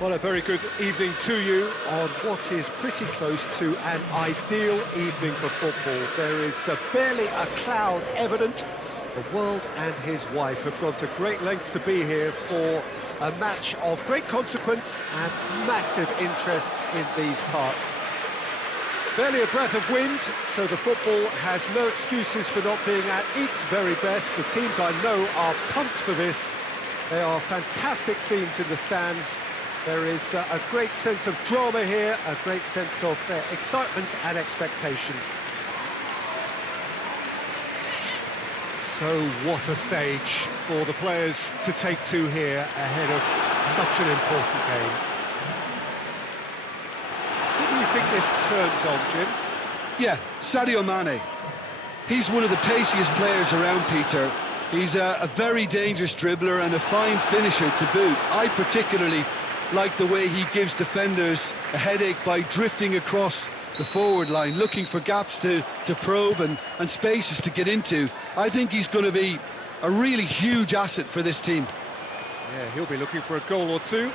Well, a very good evening to you on what is pretty close to an ideal evening for football. There is barely a cloud evident. The world and his wife have gone to great lengths to be here for a match of great consequence and massive interest in these parts. Barely a breath of wind, so the football has no excuses for not being at its very best. The teams I know are pumped for this. There are fantastic scenes in the stands. There is a great sense of drama here, a great sense of excitement and expectation. So what a stage for the players to take to here ahead of such an important game. Who do you think this turns on, Jim? Yeah, Sadio Mane. He's one of the paciest players around, Peter. He's a very dangerous dribbler and a fine finisher to boot. I particularly like the way he gives defenders a headache by drifting across the forward line, looking for gaps to probe and spaces to get into. I think he's going to be a really huge asset for this team. Yeah, he'll be looking for a goal or two.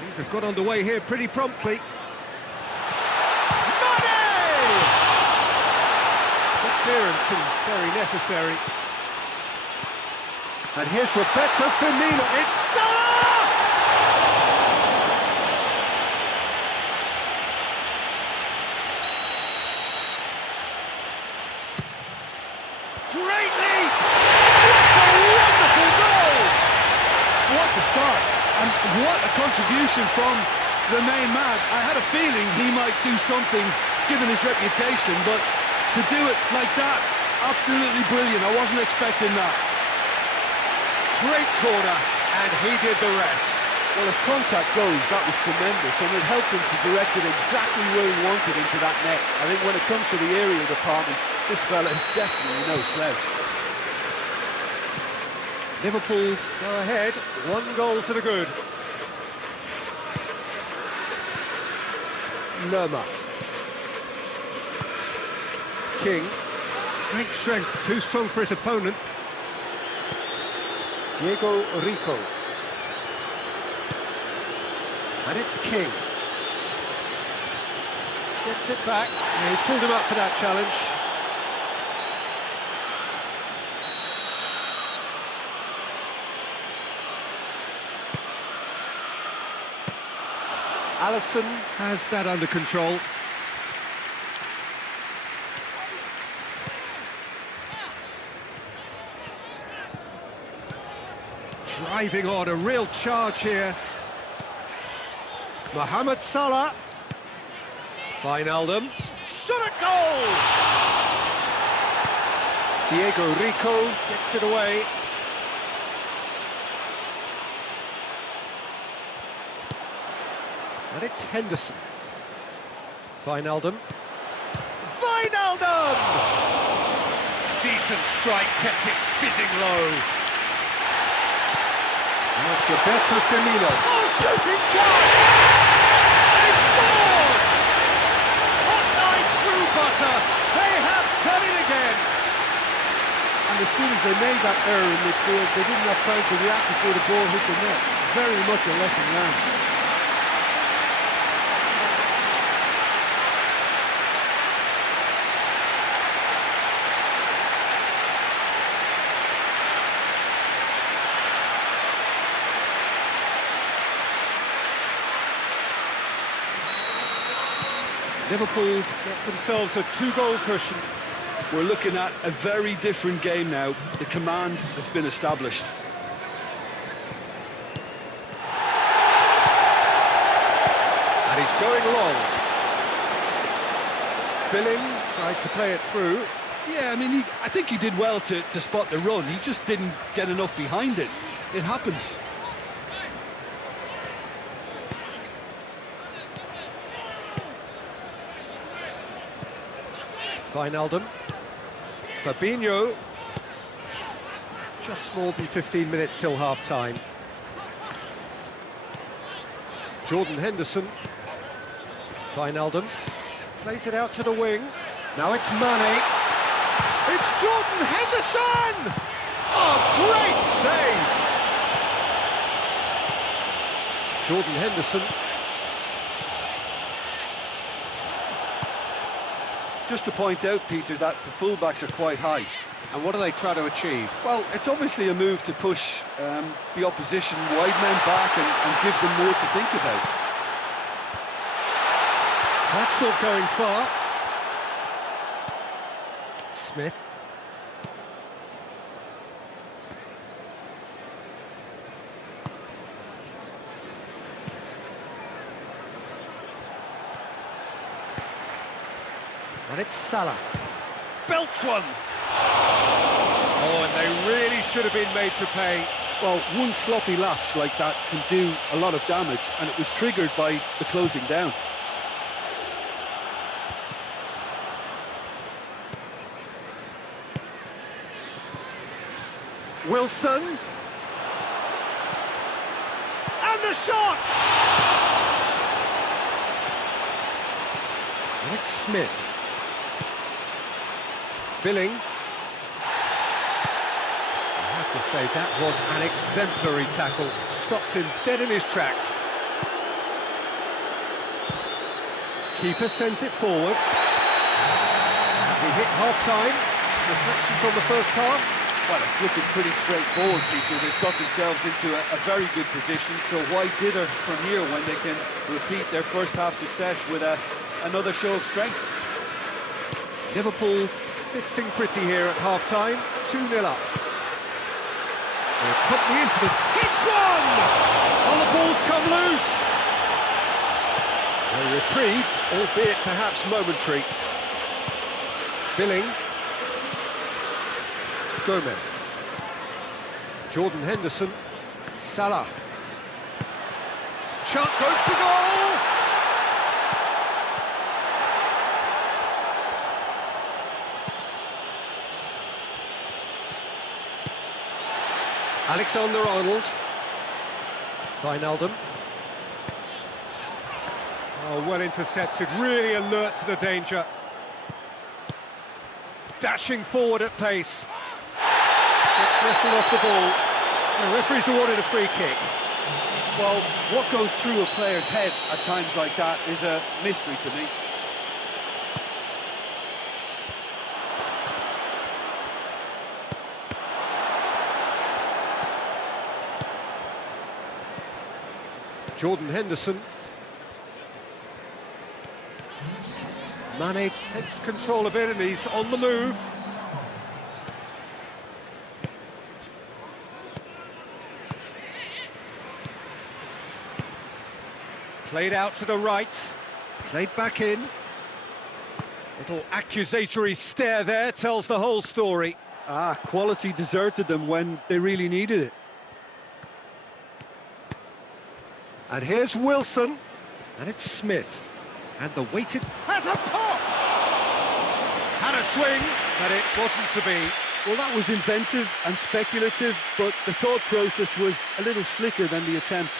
Things have got underway here pretty promptly. Mane! Good clearance and very necessary. And here's Roberto Firmino. It's Salah! Great lead! What a wonderful goal! What a start, and what a contribution from the main man. I had a feeling he might do something, given his reputation, but to do it like that, absolutely brilliant. I wasn't expecting that. Great corner, and he did the rest. Well, as contact goes, that was tremendous, and it helped him to direct it exactly where he wanted into that net. I think when it comes to the aerial department, this fella is definitely no slouch. Liverpool go ahead, 1 goal to the good. Lerma. King. Great strength, too strong for his opponent. Diego Rico. And it's King. Gets it back. Yeah, he's pulled him up for that challenge. Alisson has that under control. Driving on, a real charge here. Mohamed Salah. Wijnaldum. Shot at goal! Diego Rico gets it away. And it's Henderson. Wijnaldum. Wijnaldum! Decent strike, kept it fizzing low. That's Roberto Firmino. Oh, shooting chance! And he scored! Hot knife through butter. They have done it again. And as soon as they made that error in midfield, they didn't have time to react before the ball hit the net. Very much a lesson learned. Liverpool get themselves a 2-goal cushion. We're looking at a very different game now. The command has been established. And he's going long. Billing tried to play it through. Yeah, I mean, I think he did well to spot the run. He just didn't get enough behind it. It happens. Wijnaldum. Fabinho. Just more than 15 minutes till half-time. Jordan Henderson. Wijnaldum. Plays it out to the wing. Now it's Mane. It's Jordan Henderson! Oh, great save! Jordan Henderson. Just to point out, Peter, that the fullbacks are quite high. And what do they try to achieve? Well, it's obviously a move to push the opposition wide men back and give them more to think about. That's not going far. Smith. And it's Salah. Belts one. Oh, and they really should have been made to pay. Well, one sloppy lapse like that can do a lot of damage, and it was triggered by the closing down. Wilson. And the shot! And it's Smith. Billing. I have to say, that was an exemplary tackle. Stopped him dead in his tracks. Keeper sends it forward. We hit half-time. Reflections on the first half. Well, it's looking pretty straightforward, Peter. They've got themselves into a very good position, so why dither from here when they can repeat their first half success with another show of strength? Liverpool sitting pretty here at half-time, 2-0 up. They're quickly into this. Hits one! Oh, the ball's come loose! A reprieve, albeit perhaps momentary. Billing. Gomez. Jordan Henderson. Salah. Chunk goes for goal! Alexander-Arnold. Wijnaldum. Oh, well intercepted, really alert to the danger. Dashing forward at pace. Gets wrestled off the ball. The referee's awarded a free kick. Well, what goes through a player's head at times like that is a mystery to me. Jordan Henderson. Mane takes control of it and he's on the move. Played out to the right, played back in. Little accusatory stare there tells the whole story. Quality deserted them when they really needed it. And here's Wilson, and it's Smith. And the weighted has a pop! Had a swing, but it wasn't to be. Well, that was inventive and speculative, but the thought process was a little slicker than the attempt.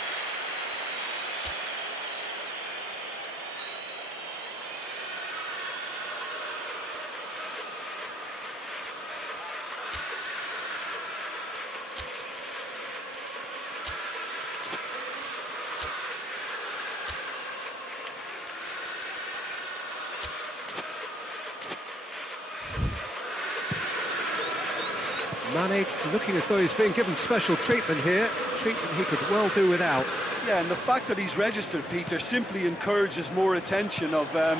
Mane looking as though he's being given special treatment here, treatment he could well do without. Yeah, and the fact that he's registered, Peter, simply encourages more attention of a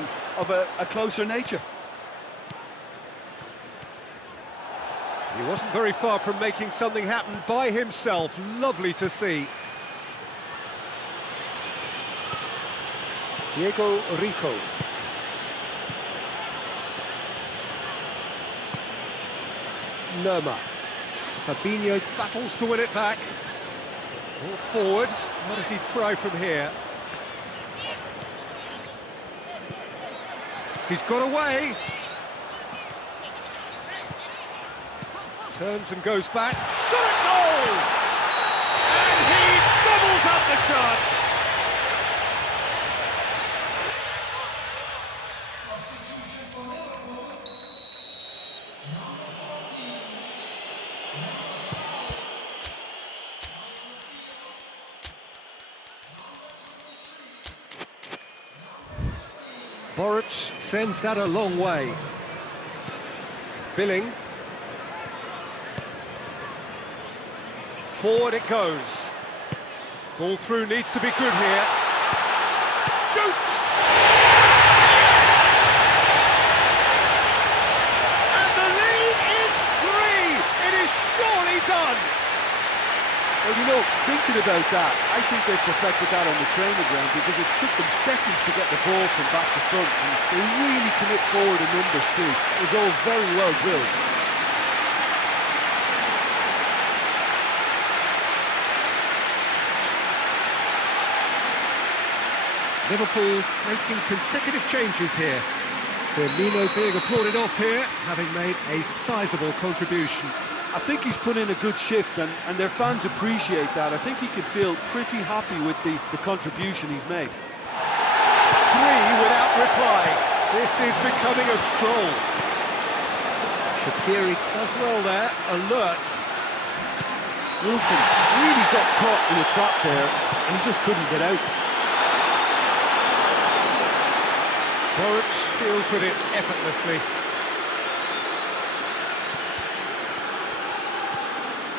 closer nature. He wasn't very far from making something happen by himself. Lovely to see. Diego Rico. Lerma. Fabinho battles to win it back. Brought forward. What does he try from here? He's got away. Turns and goes back. Shot at goal! And he doubles up the chance. Boruc sends that a long way. Billing. Forward it goes. Ball through needs to be good here. Shoots! Yes! And the lead is 3! It is surely done! Well, you know, thinking about that, I think they perfected that on the training ground because it took them seconds to get the ball from back to front, and they really commit forward in numbers too. It was all very well drilled. Liverpool making consecutive changes here. Firmino being applauded off here, having made a sizable contribution. I think he's put in a good shift, and their fans appreciate that. I think he can feel pretty happy with the contribution he's made. 3 without reply. This is becoming a stroll. Shaqiri does well there, alert. Wilson really got caught in a trap there, and he just couldn't get out. Boruc deals with it effortlessly.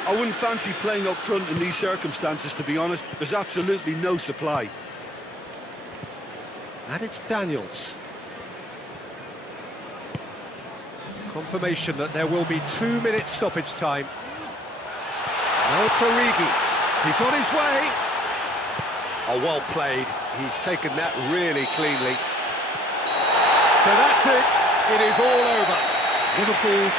I wouldn't fancy playing up front in these circumstances, to be honest. There's absolutely no supply. And it's Daniels. Confirmation that there will be 2 minutes stoppage time. Now it's Origi. He's on his way. Oh, well played. He's taken that really cleanly. So that's it. It is all over. Liverpool